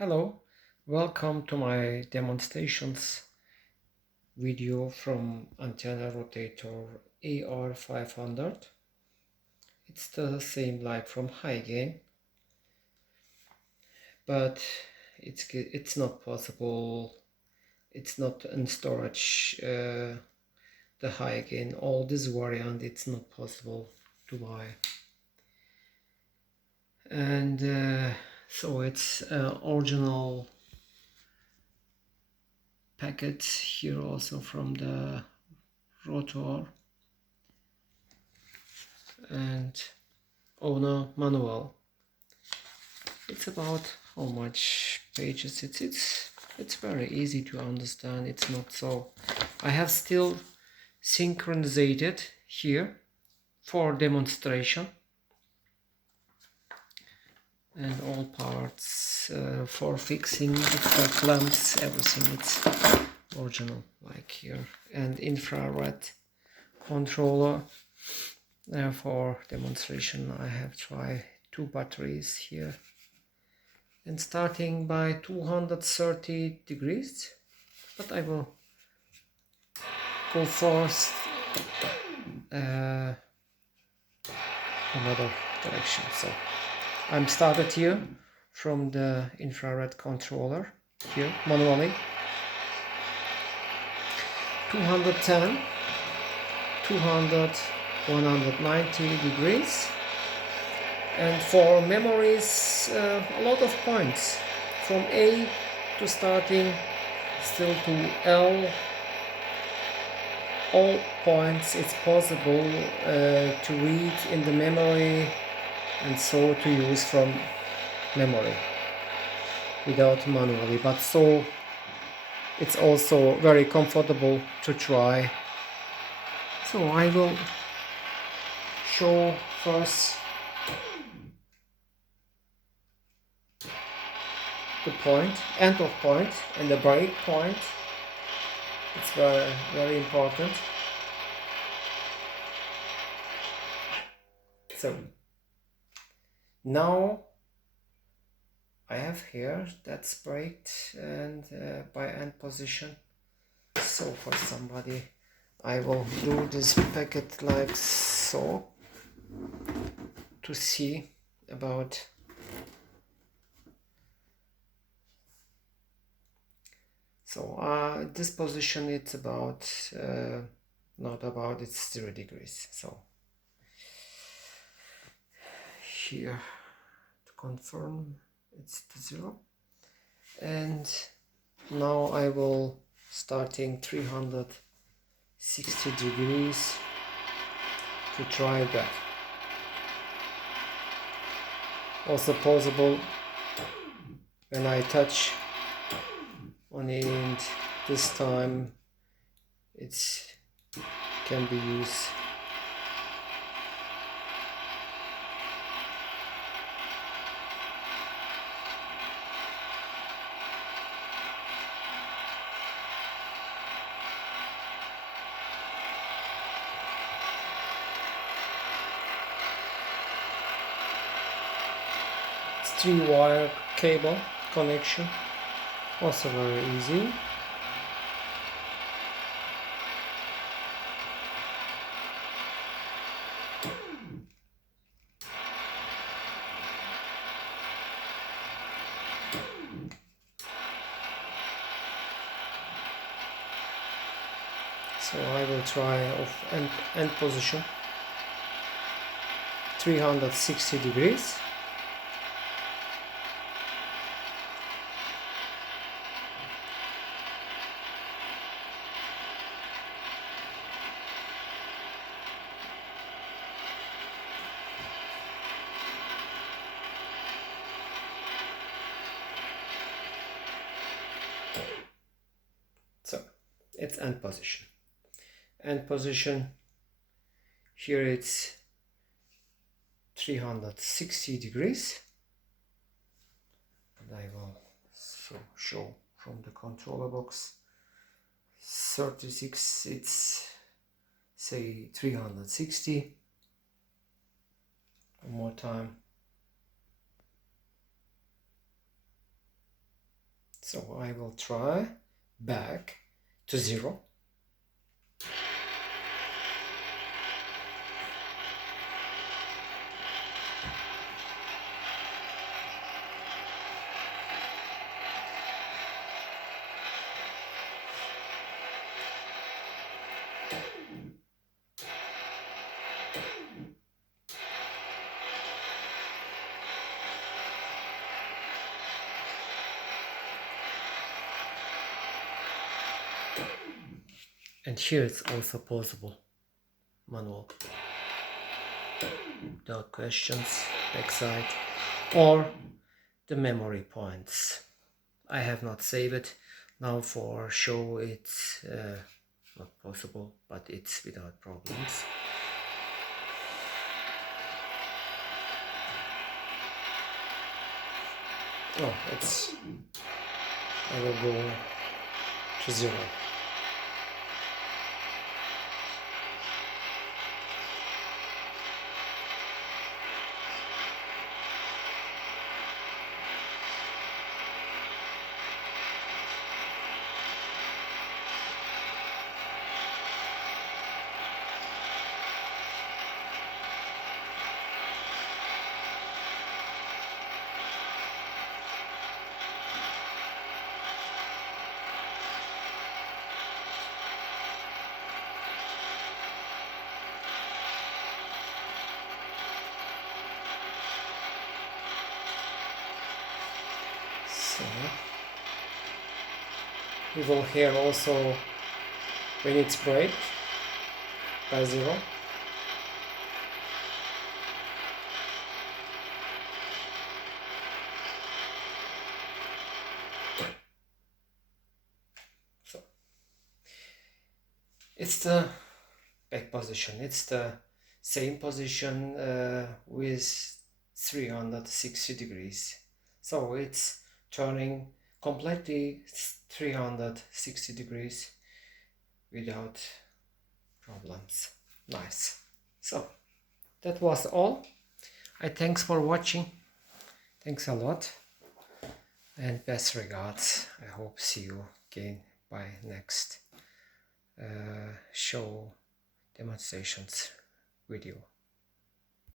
Hello, welcome to my demonstrations video from antenna rotator AR-500. It's the same like from Hygain, but it's not possible. It's not in storage. The Hygain, all this variant, it's not possible to buy, and so it's original packet here also from the rotor and owner manual. It's about how much pages it's very easy to understand. It's not so. I have still synchronized here for demonstration, and all parts for fixing the clamps, everything it's original like here, and infrared controller. For demonstration I have tried 2 batteries here, and starting by 230 degrees, but I will go first another direction. So I'm started here from the infrared controller here manually, 210, 200, 190 degrees, and for memories a lot of points from A to starting still to L. All points it's possible to read in the memory, and so to use from memory without manually, but so it's also very comfortable to try. So I will show first the point, end of point, and the break point. It's very, very important. So now I have here that's braked and by end position. So for somebody I will do this packet like so to see about this position. It's about not about, it's 0 degrees. So here to confirm it's 0, and now I will starting 360 degrees to try that. Also possible when I touch on it, and this time it's can be used. It's 3-wire cable connection, also very easy. So I will try off end position 360 degrees. So it's end position. End position here it's 360 degrees, and I will show from the controller box 36, it's say 360. One more time. So I will try back to 0. And here it's also possible manual, without questions, backside, or the memory points. I have not saved it. Now for show it's not possible, but it's without problems. Oh, I will go to 0. So we will hear also when it's break by 0. So it's the back position. It's the same position with 360 degrees. So it's turning completely 360 degrees without problems. Nice. So that was all. Thanks for watching. Thanks a lot. And best regards. I hope see you again by next show demonstrations video.